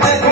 Thank you.